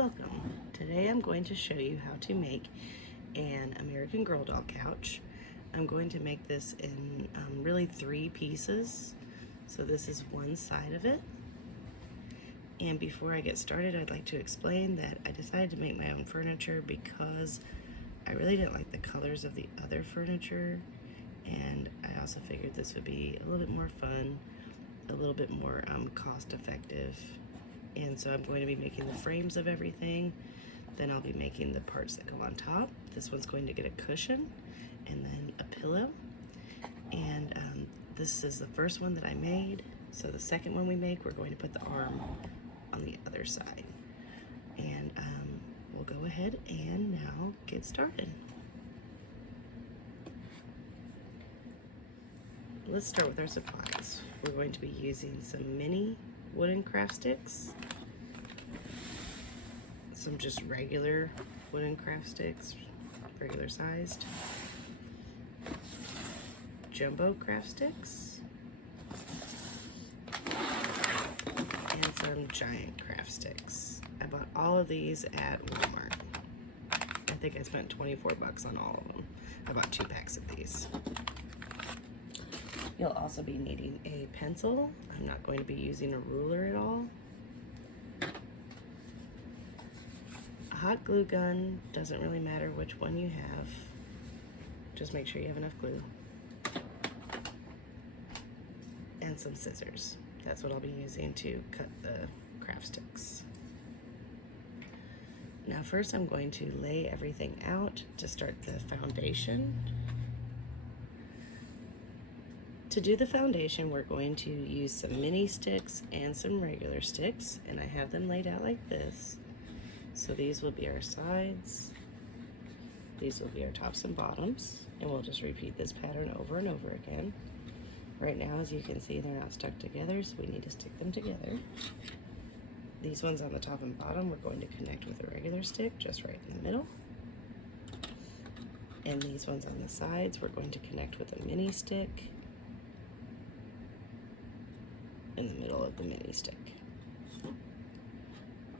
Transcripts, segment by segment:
welcome. Today I'm going to show you how to make an American Girl doll couch. I'm going to make this in really 3 pieces. So this is one side of it. And before I get started, I'd like to explain that I decided to make my own furniture because I really didn't like the colors of the other furniture. And I also figured this would be a little bit more fun, a little bit more cost effective. And so I'm going to be making the frames of everything. Then I'll be making the parts that go on top. This one's going to get a cushion and then a pillow. And this is the first one that I made. So the second one we make, we're going to put the arm on the other side. And we'll go ahead and now get started. Let's start with our supplies. We're going to be using some mini wooden craft sticks, some just regular wooden craft sticks, regular sized, jumbo craft sticks, and some giant craft sticks. I bought all of these at Walmart. I think I spent 24 bucks on all of them. I bought 2 packs of these. You'll also be needing a pencil. I'm not going to be using a ruler at all. A hot glue gun, doesn't really matter which one you have. Just make sure you have enough glue. And some scissors. That's what I'll be using to cut the craft sticks. Now first I'm going to lay everything out to start the foundation. To do the foundation, we're going to use some mini sticks and some regular sticks, and I have them laid out like this. So these will be our sides, these will be our tops and bottoms, and we'll just repeat this pattern over and over again. Right now, as you can see, they're not stuck together, so we need to stick them together. These ones on the top and bottom, we're going to connect with a regular stick, just right in the middle. And these ones on the sides, we're going to connect with a mini stick in the middle of the mini stick.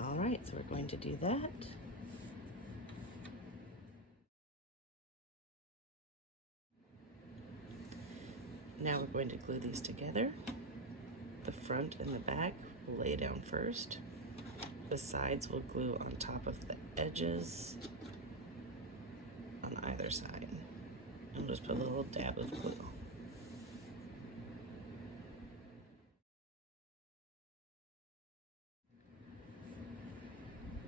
All right, so we're going to do that. Now we're going to glue these together. The front and the back we'll lay down first. The sides will glue on top of the edges on either side. And just put a little dab of glue.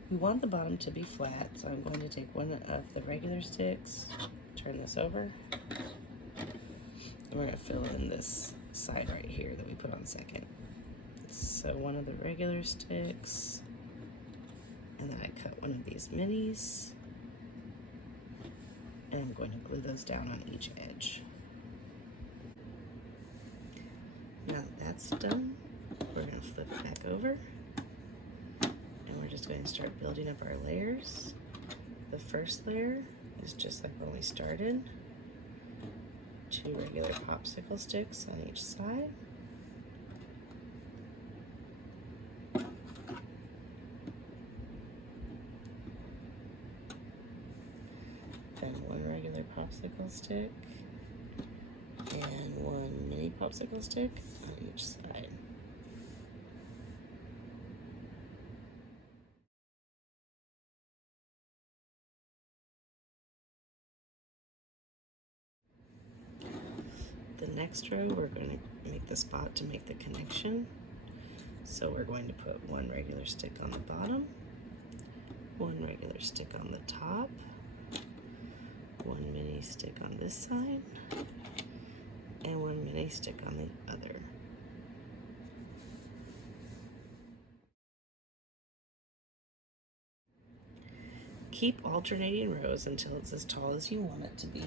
We want the bottom to be flat, so I'm going to take one of the regular sticks, turn this over, and we're going to fill in this side right here that we put on second. So one of the regular sticks, and then I cut one of these minis, and I'm going to glue those down on each edge. Now that that's done, we're going to flip back over. We're just going to start building up our layers. The first layer is just like when we started. 2 regular popsicle sticks on each side. Then 1 regular popsicle stick and 1 mini popsicle stick on each side. The next row, we're going to make the spot to make the connection. So we're going to put 1 regular stick on the bottom, 1 regular stick on the top, 1 mini stick on this side, and 1 mini stick on the other. Keep alternating rows until it's as tall as you want it to be.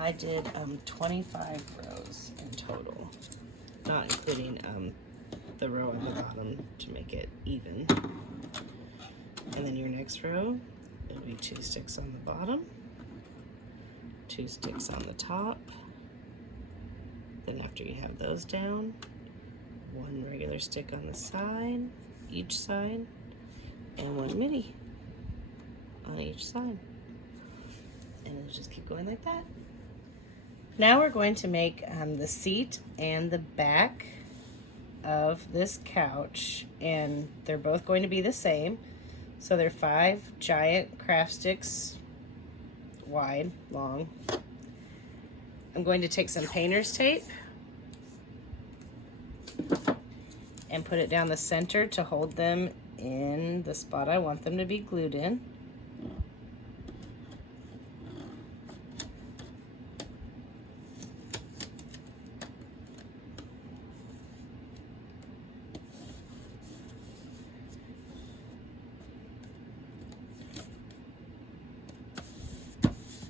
I did 25 rows in total, not including the row on the bottom to make it even. And then your next row, it'll be 2 sticks on the bottom, 2 sticks on the top. Then after you have those down, 1 regular stick on the side, each side, and 1 midi on each side. And it'll just keep going like that. Now we're going to make the seat and the back of this couch, and they're both going to be the same. So they're 5 giant craft sticks wide, long. I'm going to take some painter's tape and put it down the center to hold them in the spot I want them to be glued in.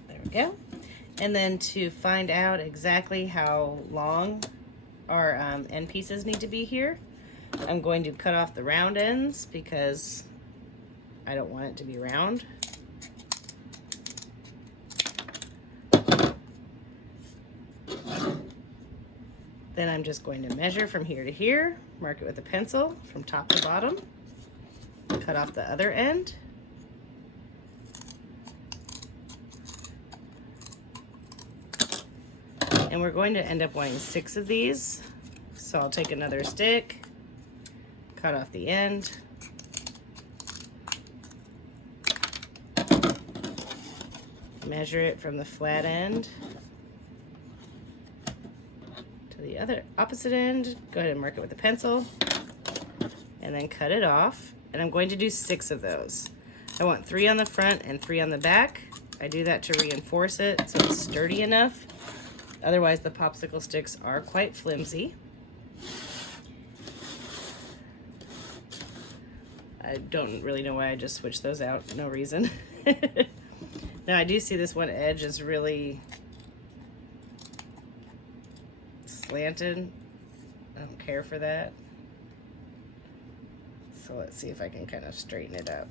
There we go. And then to find out exactly how long our end pieces need to be here, I'm going to cut off the round ends because I don't want it to be round. Then I'm just going to measure from here to here, mark it with a pencil from top to bottom, cut off the other end. And we're going to end up wanting 6 of these. So I'll take another stick, cut off the end, measure it from the flat end to the other opposite end, go ahead and mark it with a pencil, and then cut it off. And I'm going to do 6 of those. I want 3 on the front and 3 on the back. I do that to reinforce it so it's sturdy enough. Otherwise, the popsicle sticks are quite flimsy. I don't really know why I just switched those out. No reason. Now, I do see this one edge is really slanted. I don't care for that. So let's see if I can kind of straighten it up.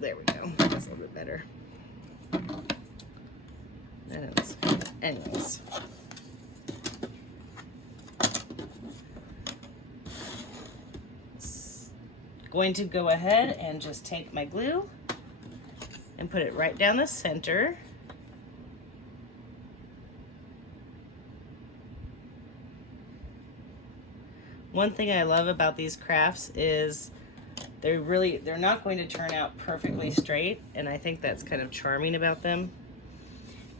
There we go. That's a little bit better. Anyways. Going to go ahead and just take my glue and put it right down the center. One thing I love about these crafts is they're not going to turn out perfectly straight, and I think that's kind of charming about them.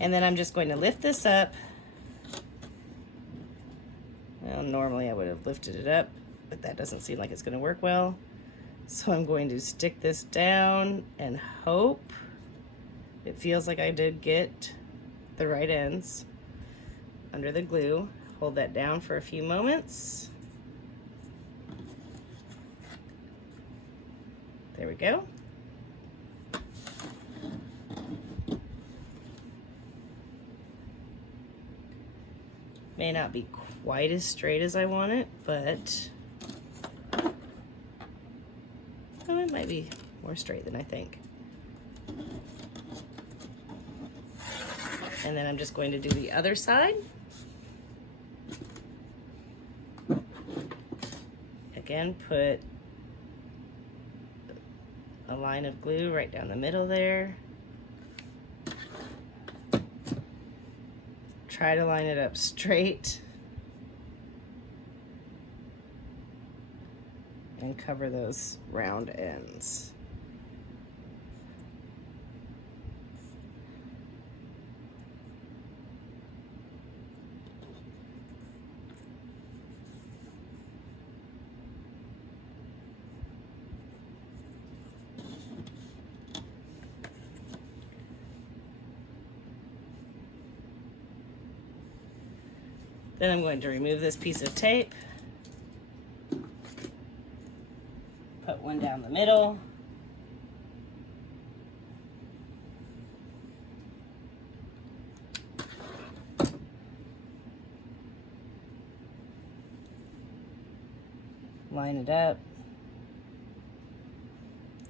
And then I'm just going to lift this up. Well, normally I would have lifted it up, but that doesn't seem like it's going to work well. So I'm going to stick this down and hope it feels like I did get the right ends under the glue. Hold that down for a few moments. There we go. May not be quite as straight as I want it, but oh, it might be more straight than I think. And then I'm just going to do the other side. Again, put a line of glue right down the middle there. Try to line it up straight and cover those round ends. Then I'm going to remove this piece of tape, put one down the middle, line it up,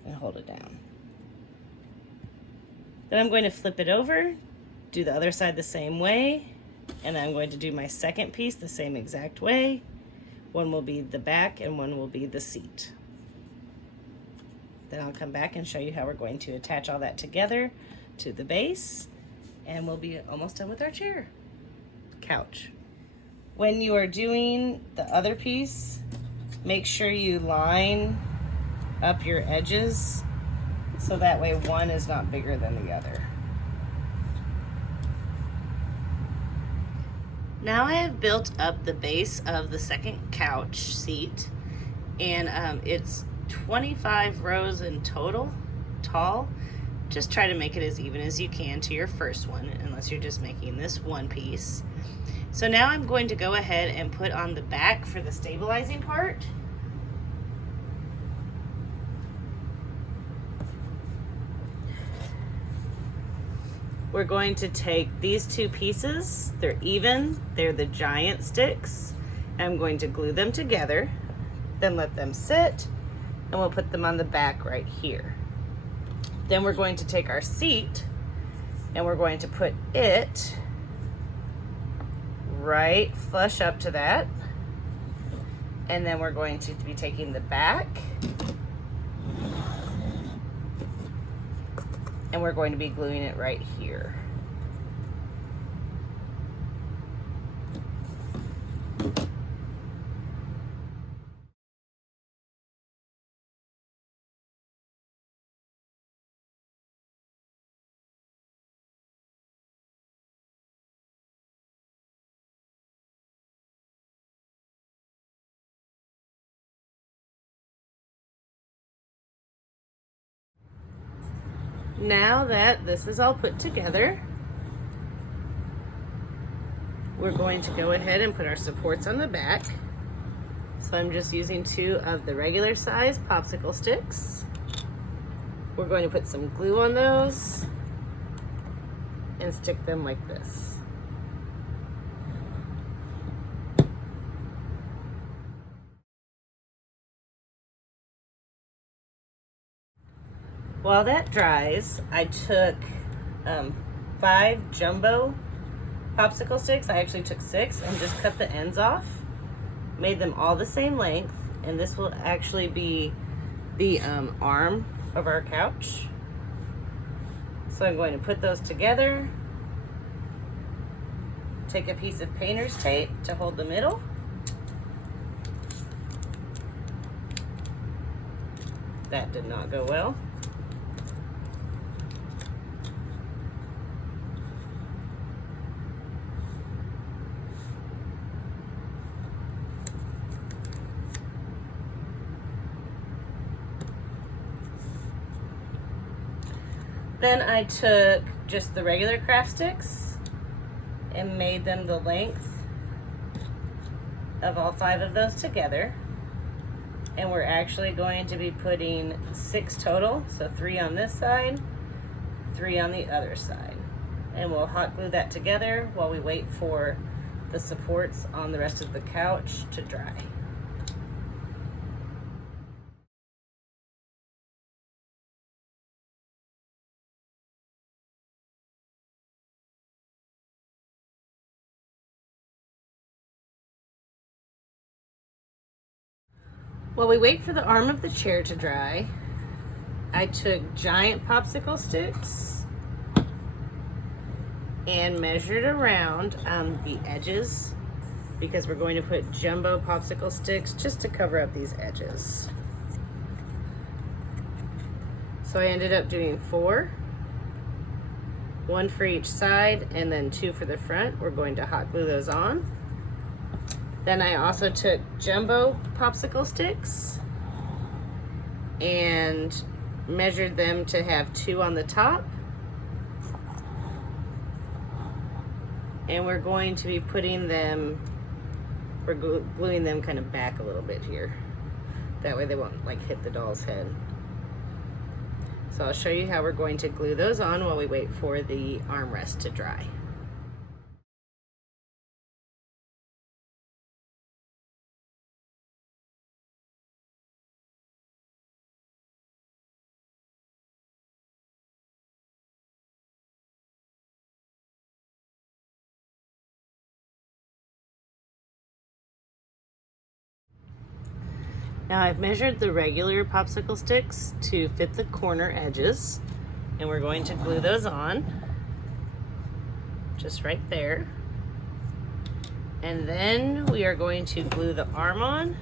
and hold it down. Then I'm going to flip it over, do the other side the same way, And I'm going to do my second piece the same exact way. One will be the back and one will be the seat. Then I'll come back and show you how we're going to attach all that together to the base, and we'll be almost done with our chair couch. When you are doing the other piece, make sure you line up your edges so that way one is not bigger than the other. Now I have built up the base of the second couch seat, and it's 25 rows in total, tall. Just try to make it as even as you can to your first one, unless you're just making this one piece. So now I'm going to go ahead and put on the back for the stabilizing part. We're going to take these two pieces, they're even, they're the giant sticks. I'm going to glue them together, then let them sit, and we'll put them on the back right here. Then we're going to take our seat and we're going to put it right flush up to that. And then we're going to be taking the back and we're going to be gluing it right here. Now that this is all put together, we're going to go ahead and put our supports on the back. So I'm just using 2 of the regular size popsicle sticks. We're going to put some glue on those and stick them like this. While that dries, I took 5 jumbo popsicle sticks. I actually took 6 and just cut the ends off, made them all the same length, and this will actually be the arm of our couch. So I'm going to put those together, take a piece of painter's tape to hold the middle, that did not go well. Then I took just the regular craft sticks and made them the length of all 5 of those together. And we're actually going to be putting 6 total, so 3 on this side, 3 on the other side. And we'll hot glue that together while we wait for the supports on the rest of the couch to dry. While we wait for the arm of the chair to dry, I took giant popsicle sticks and measured around the edges because we're going to put jumbo popsicle sticks just to cover up these edges. So I ended up doing 4, 1 for each side and then 2 for the front. We're going to hot glue those on. Then I also took jumbo popsicle sticks and measured them to have 2 on the top. And we're going to be putting them, we're gluing them kind of back a little bit here. That way they won't like hit the doll's head. So I'll show you how we're going to glue those on while we wait for the armrest to dry. Now I've measured the regular popsicle sticks to fit the corner edges, and we're going to glue those on, just right there. And then we are going to glue the arm on,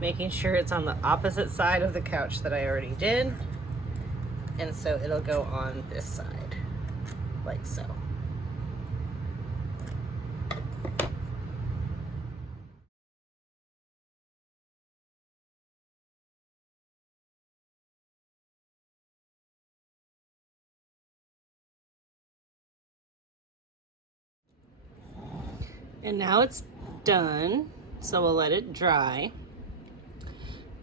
making sure it's on the opposite side of the couch that I already did. And so it'll go on this side, like so. And now it's done, so we'll let it dry.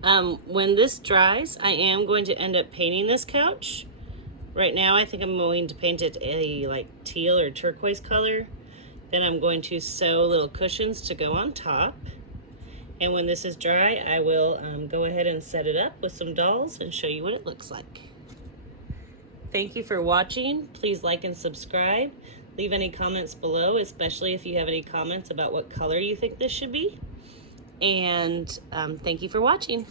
When this dries, I am going to end up painting this couch. Right now, I think I'm going to paint it a like teal or turquoise color. Then I'm going to sew little cushions to go on top. And when this is dry, I will go ahead and set it up with some dolls and show you what it looks like. Thank you for watching. Please like and subscribe. Leave any comments below, especially if you have any comments about what color you think this should be. And thank you for watching.